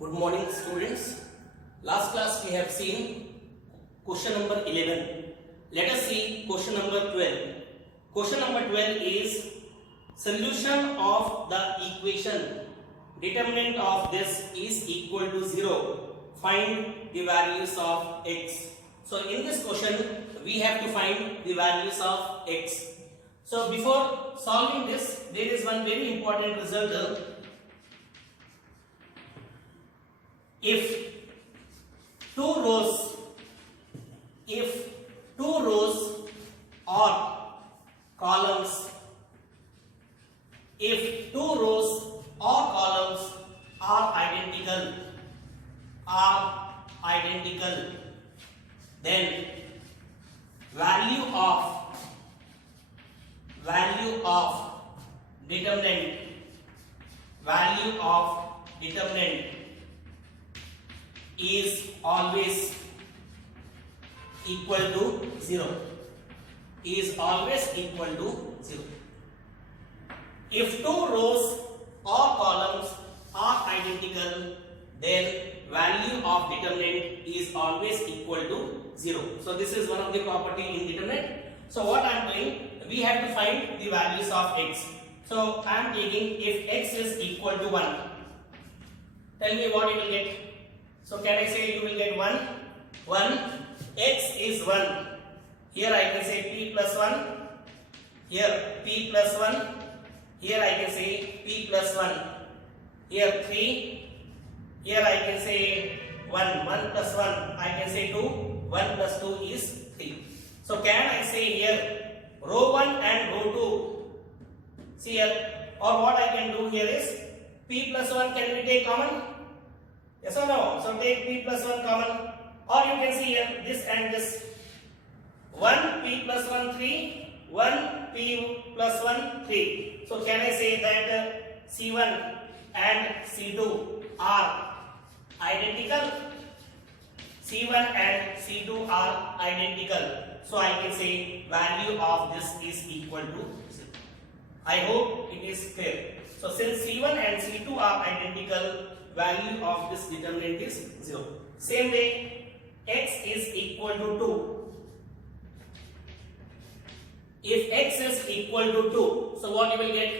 Good morning, students. Last class we have seen question number 11. Let us see question number 12. Question number 12 is solution of the equation. Determinant of this is equal to 0. Find the values of x. So in this question we have to find the values of x. So before solving this, there is one very important result. If two rows or columns, are identical, then value of determinant is always equal to 0. If two rows or columns are identical, then value of determinant is always equal to 0. So this is one of the property in determinant. So what I am doing, we have to find the values of x. So I am taking if x is equal to 1. Tell me what you will get. So can I say you will get 1? X is 1. Here I can say p plus 1. Here p plus 1. Here I can say p plus 1. Here 3. Here I can say 1. 1 plus 1. I can say 2. 1 plus 2 is 3. So can I say here row 1 and row 2? See here. Or what I can do here is p plus 1 can we take common? Yes or no? So take p plus 1 common, or you can see here this and this. 1 p plus 1 3, 1 p plus 1 3. So can I say that C1 and C2 are identical? C1 and C2 are identical. So I can say value of this is equal to 0. I hope it is clear. So since C1 and C2 are identical, value of this determinant is 0. Same way, x is equal to 2. If x is equal to 2, so what you will get?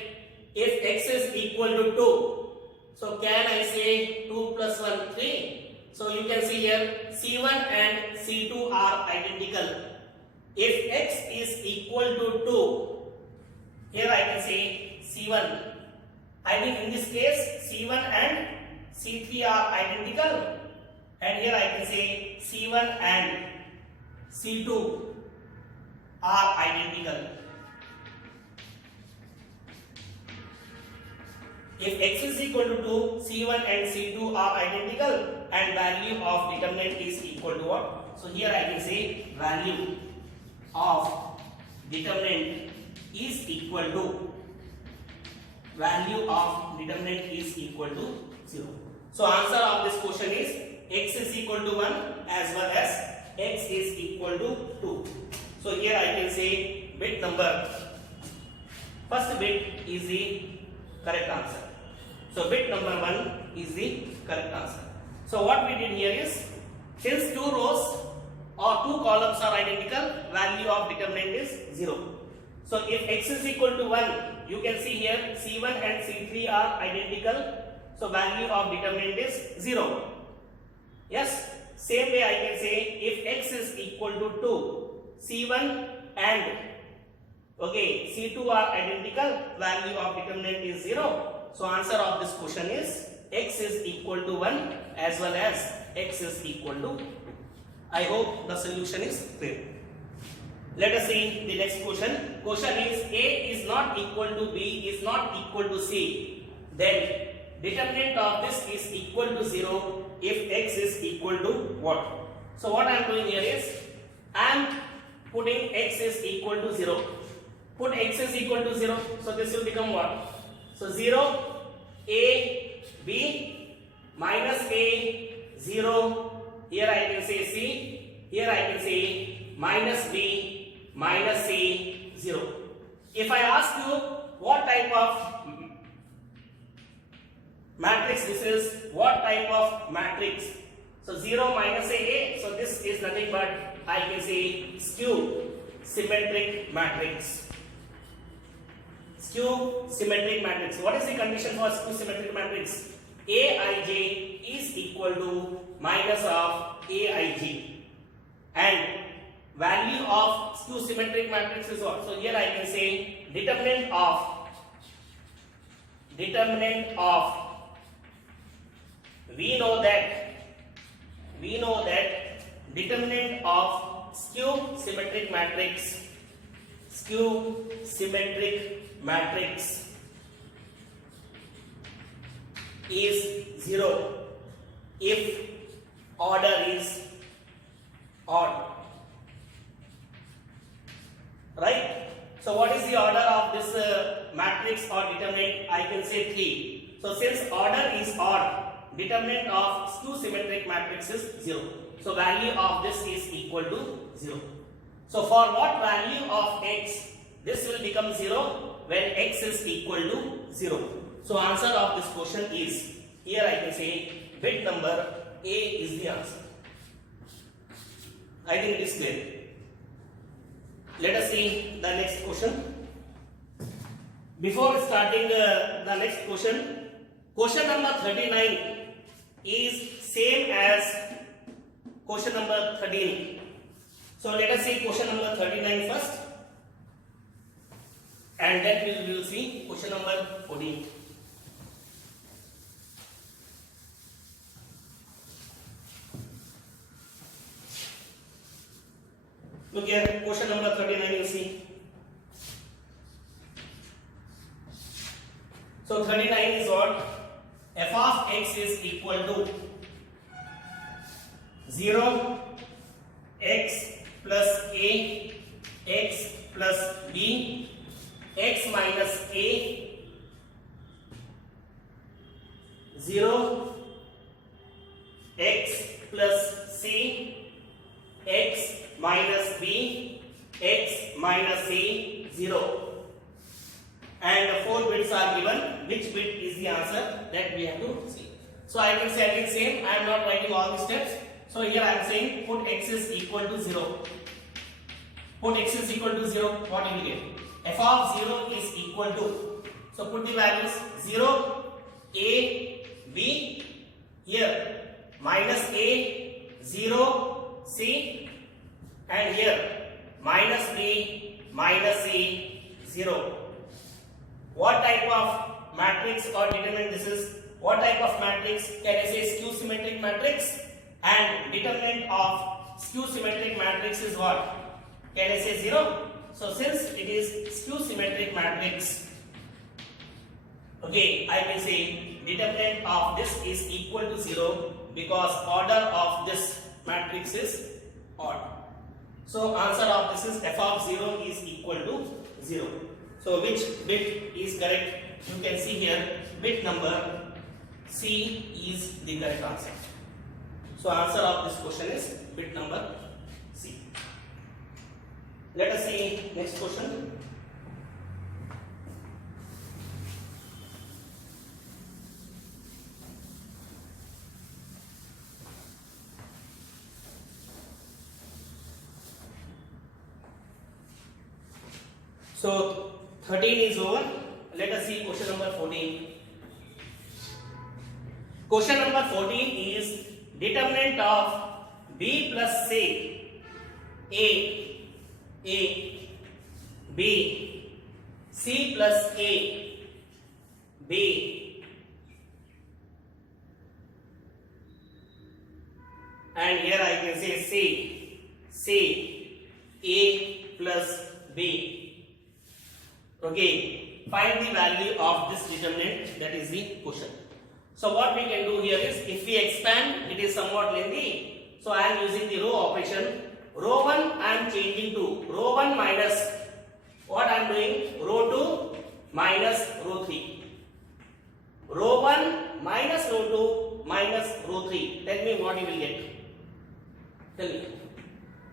If x is equal to 2, so can I say 2 plus 1 3? So you can see here C1 and C2 are identical. If x is equal to 2, here I can say C1. I think in this case C1 and C3 are identical, and here I can say C1 and C2 are identical. If x is equal to 2, C1 and C2 are identical, and value of determinant is equal to what? So here I can say value of determinant is equal to 0. So answer of this question is x is equal to 1 as well as x is equal to 2. So here I can say bit number, first bit is the correct answer. So bit number 1 is the correct answer. So what we did here is, since two rows or two columns are identical, value of determinant is 0. So if x is equal to 1, you can see here C1 and C3 are identical. So value of determinant is 0. Yes, same way I can say if x is equal to 2, C1 and C2 are identical, value of determinant is 0. So answer of this question is x is equal to 1 as well as x is equal to 2. I hope the solution is clear. Let us see the next question. Question is A is not equal to B is not equal to C. Then determinant of this is equal to 0 if x is equal to what? So what I am doing here is, I am putting x is equal to 0. Put x is equal to 0. So this will become what? So 0, A, B, minus A, 0. Here I can say C. Here I can say minus B, minus C, 0. If I ask you what type of matrix, this is what type of matrix? So 0 minus a, so this is nothing but I can say skew symmetric matrix. Skew symmetric matrix. What is the condition for skew symmetric matrix? Aij is equal to minus of Aig, and value of skew symmetric matrix is what? So here I can say determinant of we know that determinant of skew symmetric matrix is 0 if order is odd, right? So what is the order of this matrix or determinant? I can say 3. So since order is odd, determinant of skew symmetric matrix is 0. So value of this is equal to 0. So for what value of x this will become 0? When x is equal to 0. So answer of this question is, here I can say bit number A is the answer. I think it is clear. Let us see the next question. Before starting the next question, question number 39 is same as question number 13. So let us see question number 39 first, and then we will see question number 14. Look here, question number 39 you see. So 39 is what? F of x is equal to 0, x plus a, x plus b, x minus a, 0, x plus c, x minus b, x minus c, 0. And the 4 bits are given. Which bit is the answer? That we have to see. So I can say again same. I am not writing all the steps. So here I am saying put x is equal to 0. Put x is equal to 0. What you will get? F of 0 is equal to. So put the values 0, a, b. Here minus a, 0, c. And here minus b, minus c, 0. What type of matrix or determinant this is? What type of matrix? Can I say skew symmetric matrix? And determinant of skew symmetric matrix is what? Can I say 0? So since it is skew symmetric matrix, okay, I can say determinant of this is equal to 0 because order of this matrix is odd. So answer of this is f of 0 is equal to 0. So which bit is correct? You can see here bit number C is the correct answer. So answer of this question is bit number C. Let us see next question. So 13 is over. Let us see question number 14. Question number 14 is determinant of b plus c, a, b, c plus a, b, and here I can say c, a plus b. Okay, find the value of this determinant, that is the question. So what we can do here is, if we expand, it is somewhat lengthy. So I am using the row operation. Row 1 I am changing to row 1 minus, what I am doing? Row 2 minus row 3. Row 1 minus row 2 minus row 3. Tell me what you will get. Tell me.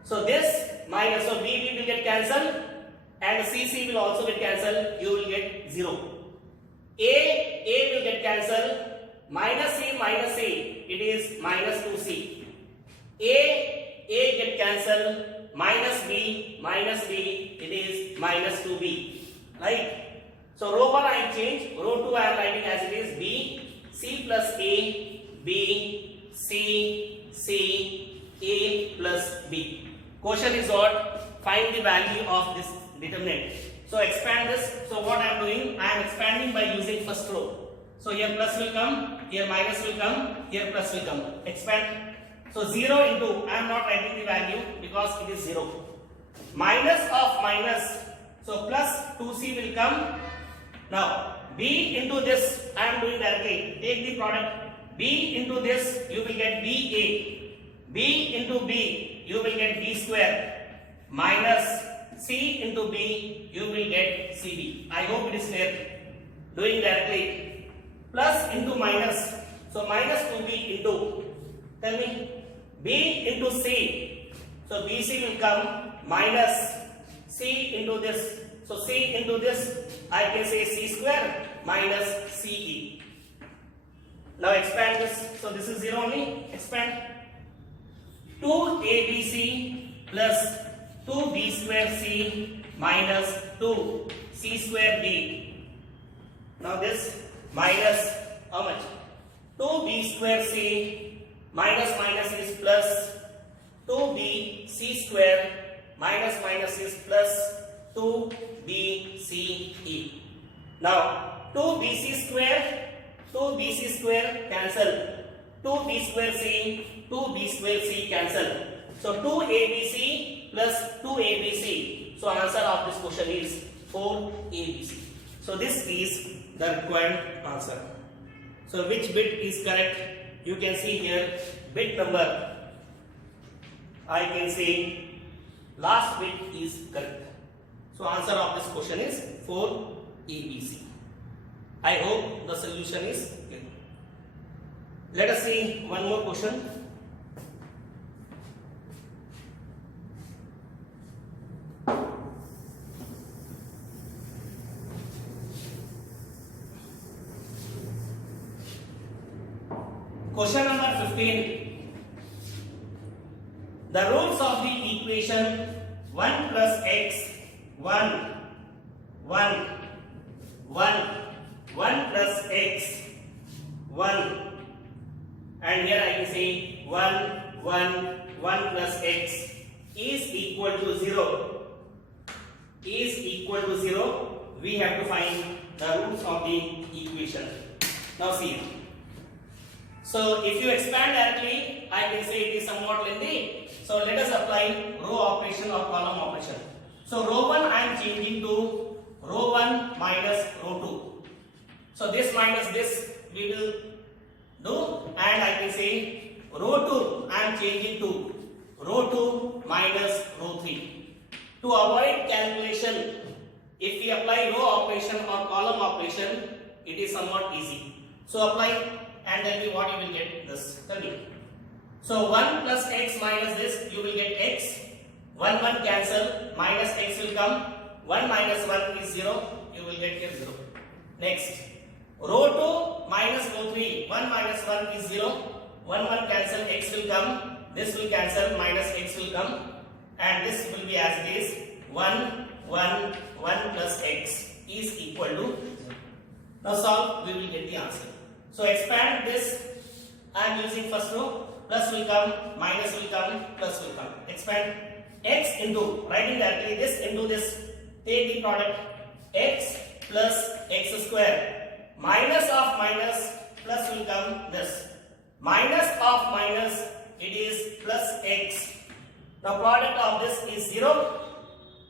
So this minus, so b will get cancelled. And CC will also get cancelled, you will get 0. A will get cancelled, minus C, it is minus 2C. A get cancelled, minus B, it is minus 2B, right? So row 1 I change, row 2 I am writing as it is B, C plus A, B, C, A plus B. Question is what? Find the value of this determinant. So expand this. So what I am doing? I am expanding by using first row. So here plus will come, here minus will come, here plus will come. Expand. So 0 into, I am not writing the value because it is 0. Minus of minus, so plus 2C will come. Now B into this, I am doing directly. Take the product. B into this, you will get BA. B into B, you will get B square. Minus C into B, you will get CB. I hope it is clear. Doing directly. Plus into minus. So minus 2B into, tell me, B into C. So BC will come minus C into this. So C into this, I can say C square minus CE. Now expand this. So this is 0 only. Expand. 2ABC plus 2B square C minus 2C square B. Now this minus how much? 2B square C minus is plus 2B C square minus is plus 2BCE. Now 2BC square cancel. 2B square C cancel. So 2ABC plus 2ABC. So answer of this question is 4ABC. So this is the required answer. So which bit is correct? You can see here bit number. I can say last bit is correct. So answer of this question is 4ABC. I hope the solution is clear. Let us see one more question. Question number 15. The roots of the equation 1 plus x 1 plus x 1, and here I can say 1 plus x is equal to 0. We have to find the roots of the equation. Now see. So if you expand directly, I can say it is somewhat lengthy. So let us apply row operation or column operation. So row 1 I am changing to row 1 minus row 2. So this minus this we will do, and I can say row 2 I am changing to row 2 minus row 3. To avoid calculation, if we apply row operation or column operation, it is somewhat easy. So apply and tell me what you will get this. Tell me. So 1 plus x minus this, you will get x. 1 cancel, minus x will come. 1 minus 1 is 0, you will get here 0. Next. Row 2 minus row 3, 1 minus 1 is 0. 1 cancel, x will come. This will cancel, minus x will come. And this will be as it is 1 plus x is equal to 0. Now solve, we will get the answer. So expand this, I am using first row, plus will come, minus will come, plus will come. Expand x into, writing directly this into this, take the product x plus x square, minus of minus, plus will come this, minus of minus, it is plus x. Now product of this is 0,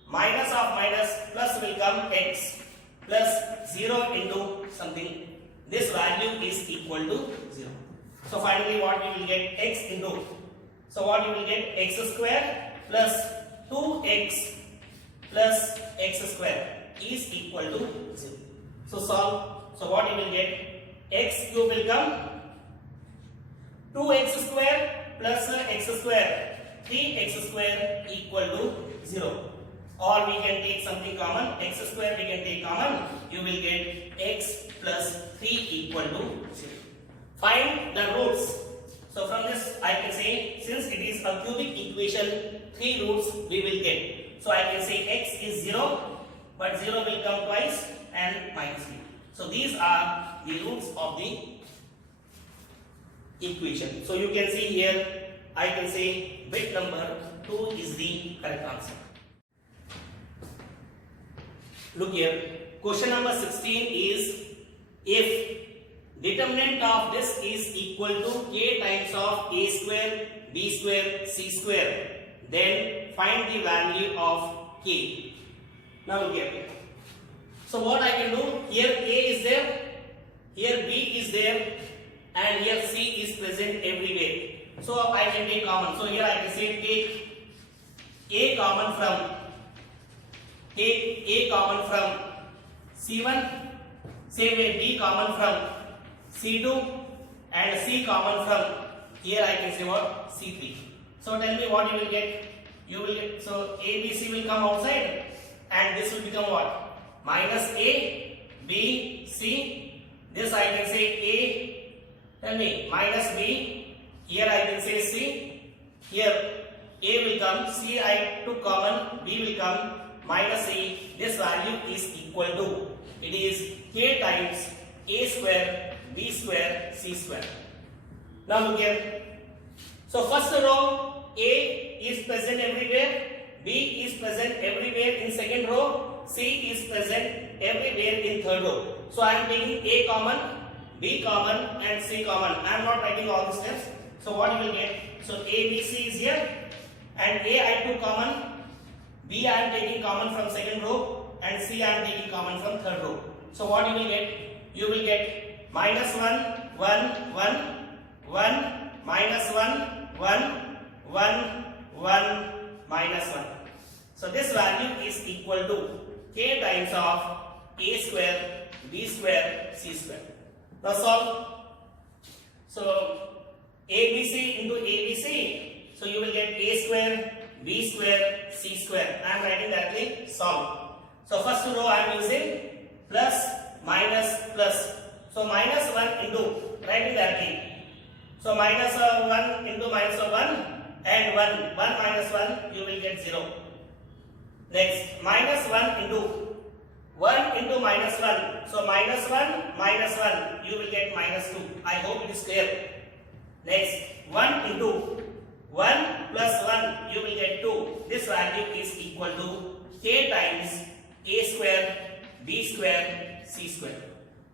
minus of minus, plus will come x, plus 0 into something. This value is equal to 0. So finally what we will get? X into. So what you will get? X square plus 2x plus x square is equal to 0. So solve. So what you will get? X cube will come. 2x square plus x square. 3x square equal to 0. Or we can take something common. X square we can take common. You will get x plus 3 equal to 0. Find the roots. So from this I can say, since it is a cubic equation, 3 roots we will get. So I can say x is 0, but 0 will come twice and minus b. So these are the roots of the equation. So you can see here, I can say bit number 2 is the correct answer. Look here, question number 16 is, if determinant of this is equal to k times of a square, b square, c square, then find the value of k. Now look here. So what I can do, here a is there, here b is there, and here c is present everywhere. So I can take common. So here I can say take a common from C1, same way b common from C2, and c common from, here I can say what, C3. So tell me what you will get. You will get, so a, b, c will come outside, and this will become what, minus a, b, c. This I can say a, tell me, minus b, here I can say c, here a will come, c I took common, b will come, minus c. This value is equal to, it is k times a square, b square, c square. Now look here. So first row, a is present everywhere, b is present everywhere in second row, c is present everywhere in third row. So I am taking a common, b common, and c common. I am not writing all the steps. So what you will get? So a, b, c is here, and a I took common, b I am taking common from second row, and c I am taking common from third row. So what you will get? You will get minus 1, 1, 1, 1, minus 1, 1, 1, 1, minus 1. So this value is equal to k times of a square, b square, c square. Now solve. So ABC into ABC. So you will get a square, b square, c square. I am writing directly, solve. So first row I am using plus, minus, plus. So minus 1 into, writing directly. So minus 1 into minus of 1 and 1. 1 minus 1, you will get 0. Next, minus 1 into 1 into minus 1. So minus 1, you will get minus 2. I hope it is clear. Next, 1 into 1 plus 1, you will get 2. This value is equal to k times a square, b square, c square.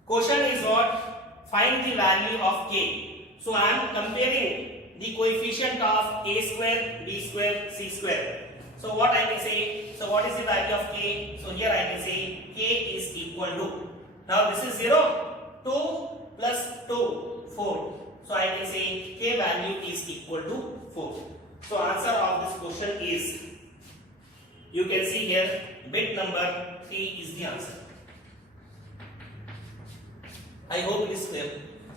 Question is what? Find the value of k. So I am comparing the coefficient of a square, b square, c square. So what I can say? So what is the value of k? So here I can say k is equal to, now this is 0, 2 plus 2, 4. So I can say k value is equal to 4. So answer of this question is, you can see here, bit number 3 is the answer. I hope it is clear.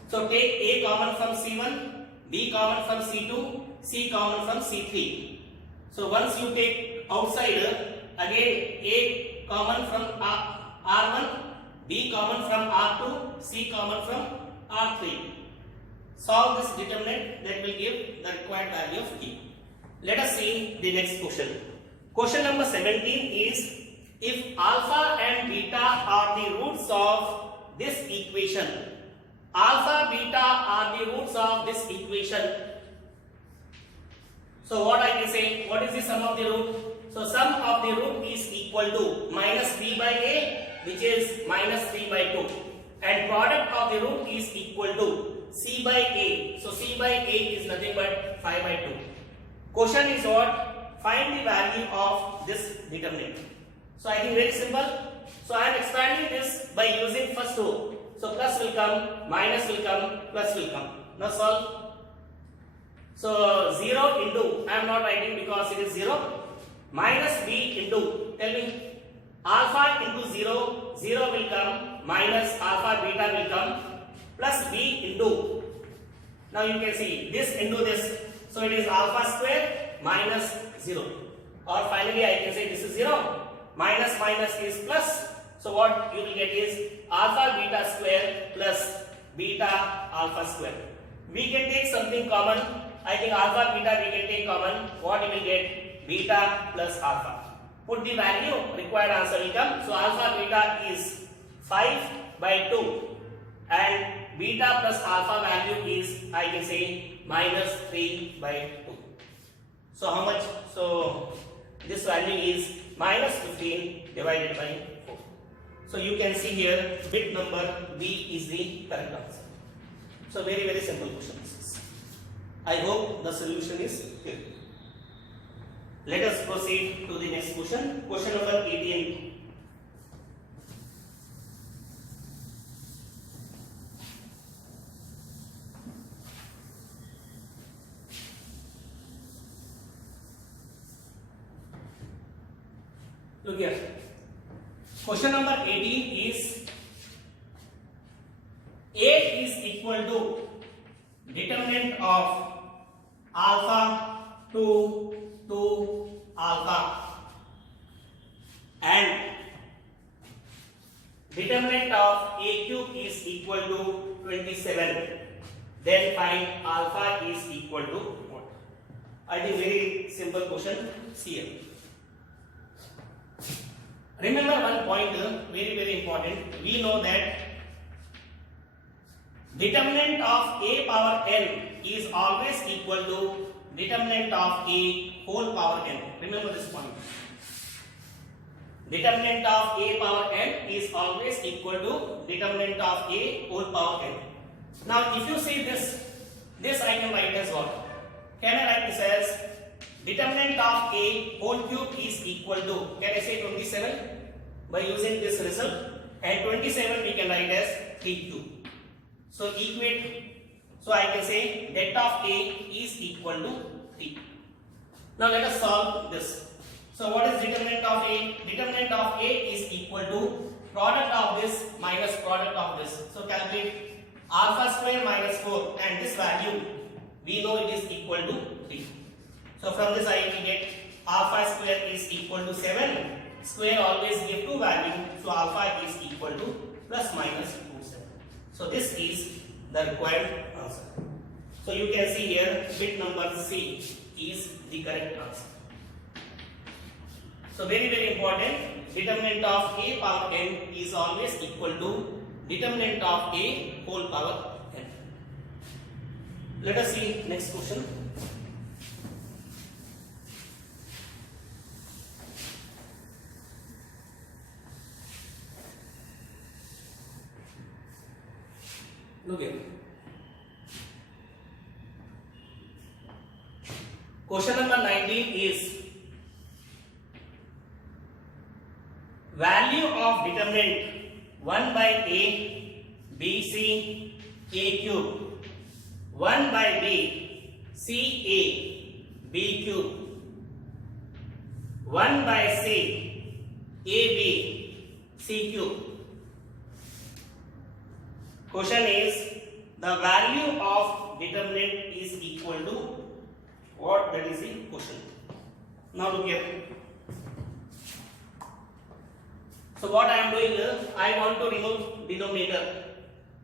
So take a common from C1, b common from C2, c common from C3. So once you take outside, again a common from R1, b common from R2, c common from R3. Solve this determinant, that will give the required value of k. Let us see the next question. Question number 17 is, if alpha and beta are the roots of this equation, alpha, beta are the roots of this equation. So what I can say, what is the sum of the root? So sum of the root is equal to minus b by a, which is minus 3 by 2. And product of the root is equal to c by a. So c by a is nothing but 5 by 2. Question is what? Find the value of this determinant. So I think very simple. So I am expanding this by using first row. So plus will come, minus will come, plus will come. Now solve. So 0 into, I am not writing because it is 0, minus b into, tell me, alpha into 0, 0 will come, minus alpha beta will come, plus b into, now you can see this into this, so it is alpha square minus 0, or finally I can say this is 0, minus is plus. So what you will get is alpha beta square plus beta alpha square. We can take something common. I think alpha beta we can take common. What you will get? Beta plus alpha. Put the value, required answer will come. So alpha beta is 5/2 and beta plus alpha value is, I can say, minus 3/2. So how much? So this value is minus 15 divided by 4. So you can see here bit number B is the correct answer. So very simple question this is. I hope the solution is clear. Let us proceed to the next question. Question number 18. Look here. Question number 18 is 8 is equal to determinant of alpha to alpha and determinant of a cube is equal to 27. Then find alpha is equal to what? I think very simple question. See here. Remember one point, very important. We know that determinant of a power n is always equal to determinant of a whole power n. Remember this point. Determinant of a power n is always equal to determinant of a whole power n. Now if you see this I can write as what? Can I write this as determinant of a whole cube is equal to, can I say 27 by using this result, and 27 we can write as 3 cube. So equate, so I can say det of a is equal to 3. Now let us solve this. So what is determinant of a? Determinant of a is equal to product of this minus product of this. So calculate alpha square minus 4 and this value we know it is equal to 3. So from this I will get alpha square is equal to 7. Square always give 2 value. So alpha is equal to plus minus 27. So this is the required answer. So you can see here bit number C is the correct answer. So very important. Determinant of a power n is always equal to determinant of a whole power n. Let us see next question. Look here. Question number 19 is value of determinant 1 by a b c a cube 1 by b c a b cube 1 by c a b c cube. Question is the value of determinant is equal to what? That is the question. Now look here. So what I am doing here, I want to remove denominator.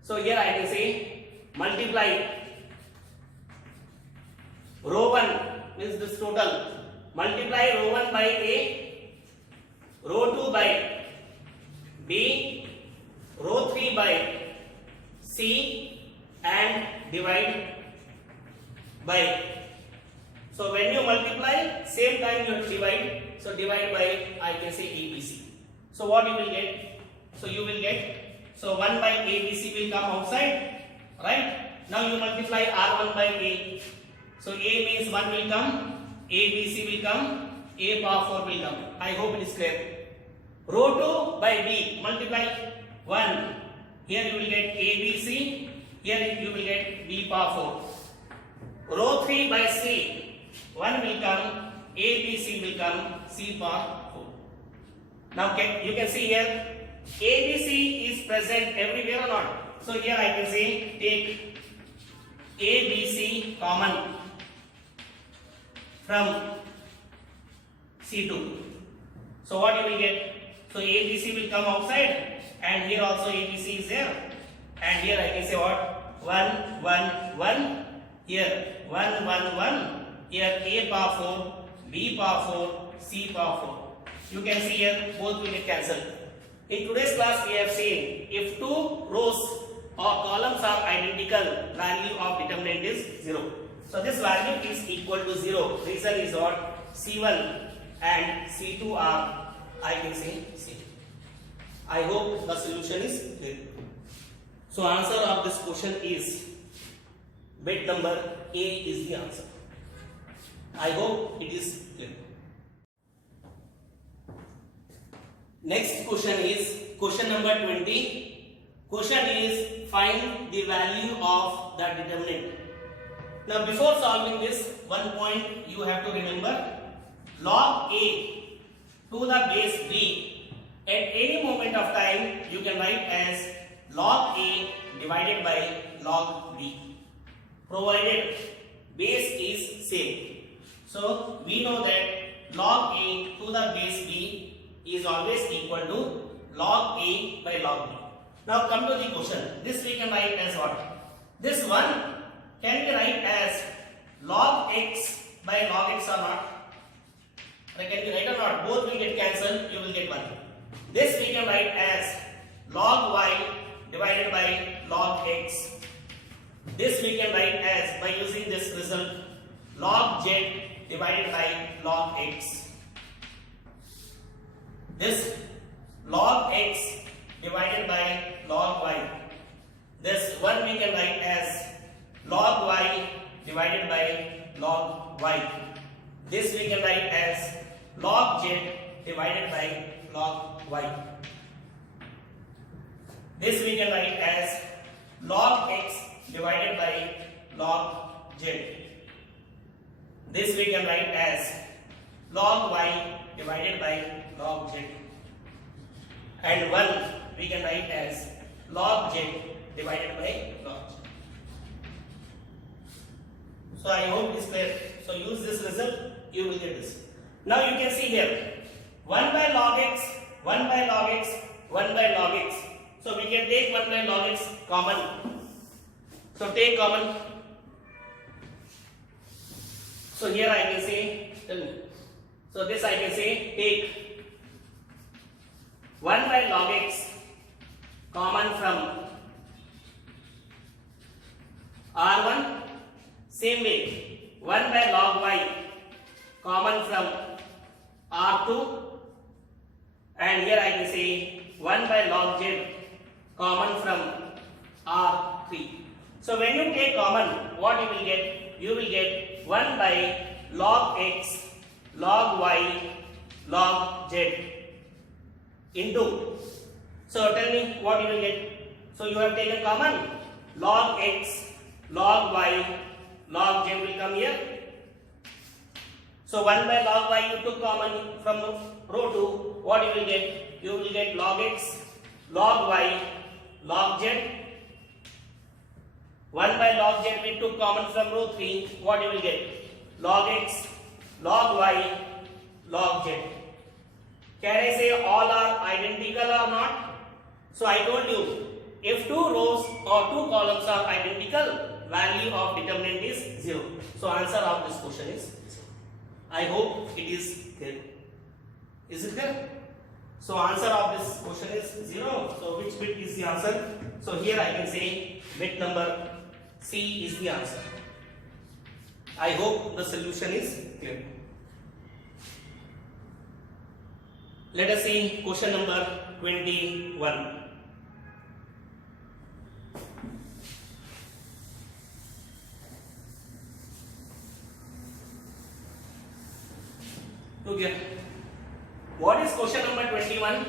So here I can say multiply row 1 means this total, multiply row 1 by a, row 2 by b, row 3 by c and divide by. So when you multiply, same time you have to divide. So divide by, I can say ABC. So what you will get? So you will get, so 1 by ABC will come outside, right? Now you multiply R1 by A. So A means 1 will come, ABC will come, A power 4 will come. I hope it is clear. Row 2 by B, multiply 1. Here you will get ABC, here you will get B power 4. Row 3 by C, 1 will come, ABC will come, C power 4. Now you can see here, ABC is present everywhere or not? So here I can say take ABC common from C2. So what you will get? So ABC will come outside and here also ABC is there and here I can say what? 1 1 1, here 1 1 1, here A power 4, B power 4, C power 4. You can see here both will get cancelled. In today's class we have seen if two rows or columns are identical, value of determinant is 0. So this value is equal to 0. Reason is what? C1 and C2 are, I can say, same. I hope the solution is clear. So answer of this question is bit number A is the answer. I hope it is clear. Next question is question number 20. Question is find the value of the determinant. Now before solving this, one point you have to remember, log A to the base B at any moment of time you can write as log A divided by log B, provided base is same. So we know that log A to the base B is always equal to log A by log B. Now come to the question. This we can write as what? This one can be write as log x by log x or not? Can be right or not? Both will get cancelled, you will get 1. This we can write as log y divided by log x. This we can write as, by using this result, log z divided by log x. This log x divided by log y. This one we can write as log y divided by log y. This we can write as log z divided by log y. This we can write as log x divided by log z. This we can write as log y divided by log z. And 1 we can write as log z divided by log z. So I hope this is clear. So use this result, you will get this. Now you can see here 1 by log x, 1 by log x, 1 by log x. So we can take 1 by log x common. So take common. So here I can say, tell me. So this I can say take 1 by log x common from R1. Same way 1 by log y common from R2. And here I can say 1 by log z common from R3. So when you take common, what you will get? You will get 1 by log x, log y, log z into. So tell me what you will get. So you have taken common, log x, log y, log z will come here. So 1 by log y you took common from row 2. What you will get? You will get log x, log y, log z. 1 by log z we took common from row 3. What you will get? Log x, log y, log z. Can I say all are identical or not? So I told you, if two rows or two columns are identical, value of determinant is 0. So answer of this question is 0. I hope it is clear. Is it clear? So answer of this question is 0. So which bit is the answer? So here I can say bit number C is the answer. I hope the solution is clear. Let us see question number 21. Okay. What is question number 21?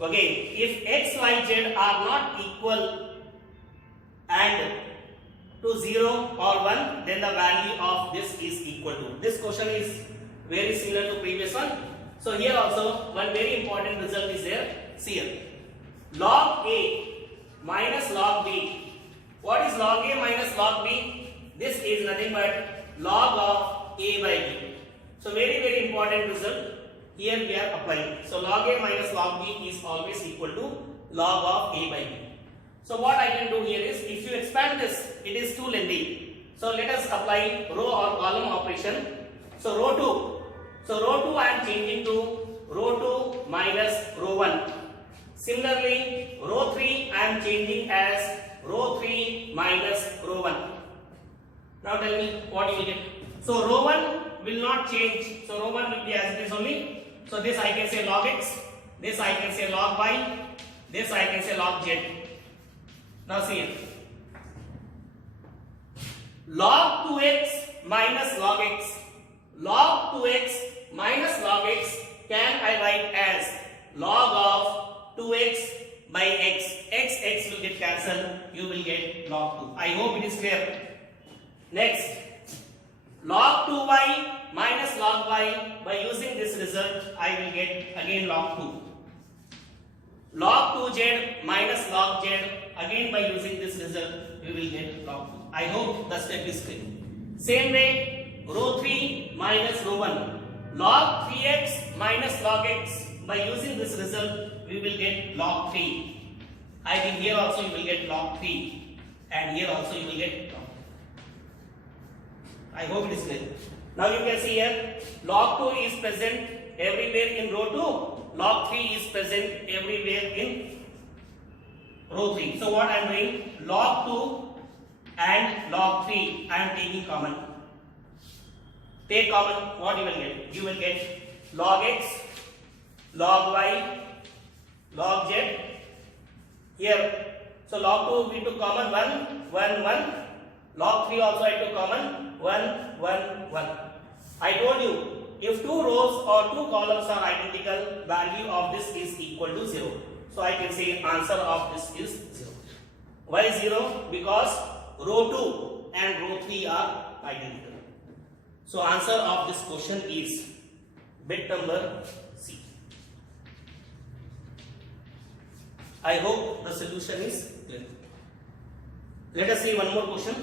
Okay, if x, y, z are not equal and to 0 or 1, then the value of this is equal to. This question is very similar to previous one. So here also one very important result is there. See here. Log A minus log B. What is log A minus log B? This is nothing but log of A by B. So very important result here we are applying. So log A minus log B is always equal to log of A by B. So what I can do here is, if you expand this, it is too lengthy. So let us apply row or column operation. So row 2. So row 2 I am changing to row 2 minus row 1. Similarly, row 3 I am changing as row 3 minus row 1. Now tell me what you will get. So row 1 will not change. So row 1 will be as it is only. So this I can say log x. This I can say log y. This I can say log z. Now see it. Log 2x minus log x. Log 2x minus log x can I write as log of 2x by x. X will get cancelled. You will get log 2. I hope it is clear. Next, log 2y minus log y. By using this result, I will get again log 2. Log 2z minus log z. Again by using this result, we will get log 2. I hope the step is clear. Same way, row 3 minus row 1. Log 3x minus log x. By using this result, we will get log 3. I think here also you will get log 3. And here also you will get log 3. I hope it is clear. Now you can see here, log 2 is present everywhere in row 2. Log 3 is present everywhere in row 3. So what I am doing, log 2 and log 3 I am taking common. Take common, what you will get? You will get log x, log y, log z. Here, so log 2 we took common 1, 1, 1. Log 3 also I took common 1, 1, 1. I told you, if two rows or two columns are identical, value of this is equal to 0. So I can say answer of this is 0. Why 0? Because row 2 and row 3 are identical. So answer of this question is bit number C. I hope the solution is clear. Let us see one more question.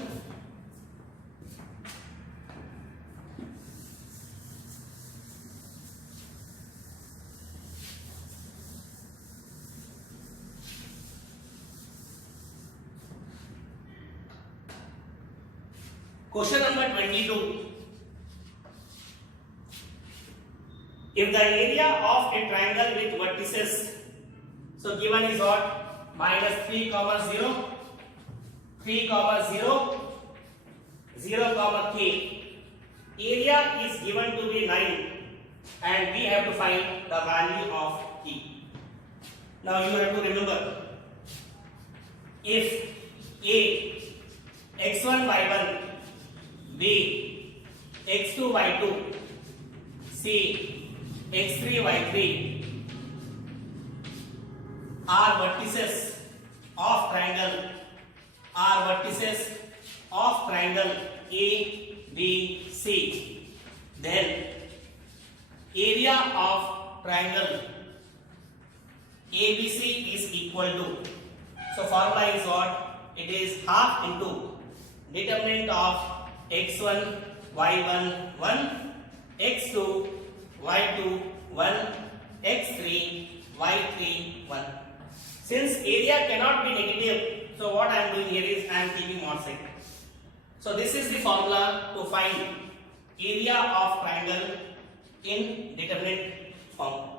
Question number 22. If the area of a triangle with vertices, so given is what? Minus 3, 0, 3, 0, 0, k. Area is given to be 9 and we have to find the value of k. Now you have to remember, if A, x1, y1, B, x2, y2, C, x3, y3 are vertices of triangle, A, B, C, then area of triangle ABC is equal to, so formula is what? It is half into determinant of x1, y1, 1, x2, y2, 1, x3, y3, 1. Since area cannot be negative, so what I am doing here is I am keeping mod side. So this is the formula to find area of triangle in determinant form.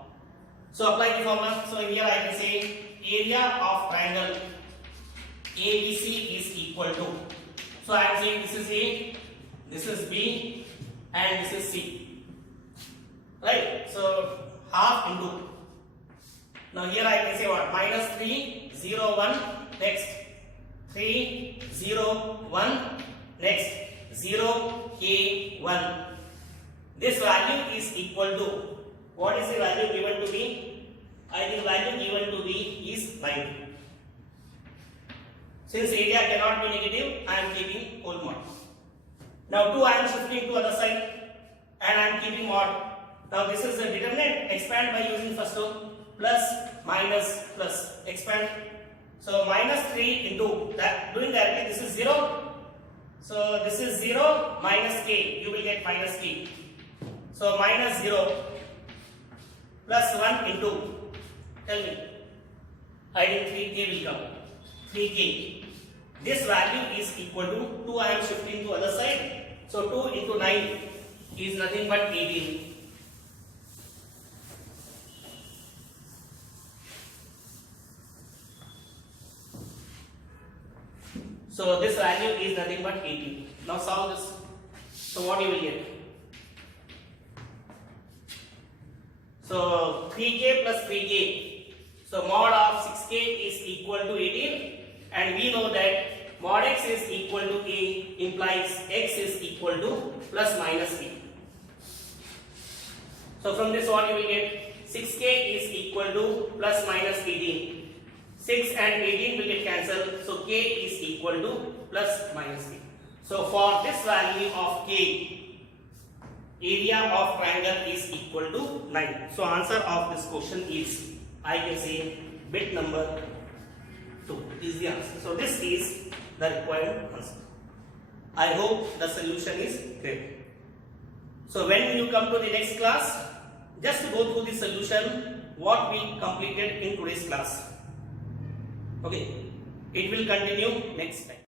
So apply the formula. So here I can say area of triangle ABC is equal to. So I am saying this is A, this is B, and this is C. Right? So half into. Now here I can say what? Minus 3, 0, 1. Next 3, 0, 1. Next 0, k, 1. This value is equal to. What is the value given to me? I think value given to me is 9. Since area cannot be negative, I am keeping whole mod. Now 2 I am shifting to other side and I am keeping mod. Now this is the determinant. Expand by using first row. Plus, minus, plus. Expand. So minus 3 into that. Doing that, this is 0. So this is 0 minus k. You will get minus k. So minus 0 plus 1 into. Tell me. I think 3k will come. 3k. This value is equal to 2. I am shifting to other side. So 2 into 9 is nothing but 18. So this value is nothing but 18. Now solve this. So what you will get? So 3k plus 3k. So mod of 6k is equal to 18, and we know that mod x is equal to a implies x is equal to plus minus a. So from this what you will get? 6k is equal to plus minus 18. 6 and 18 will get cancelled, so k is equal to plus minus k. So for this value of k, area of triangle is equal to 9. So answer of this question is, I can say, bit number 2 is the answer. So this is the required answer. I hope the solution is clear. So when you come to the next class, just go through the solution what we completed in today's class. Okay, it will continue next time.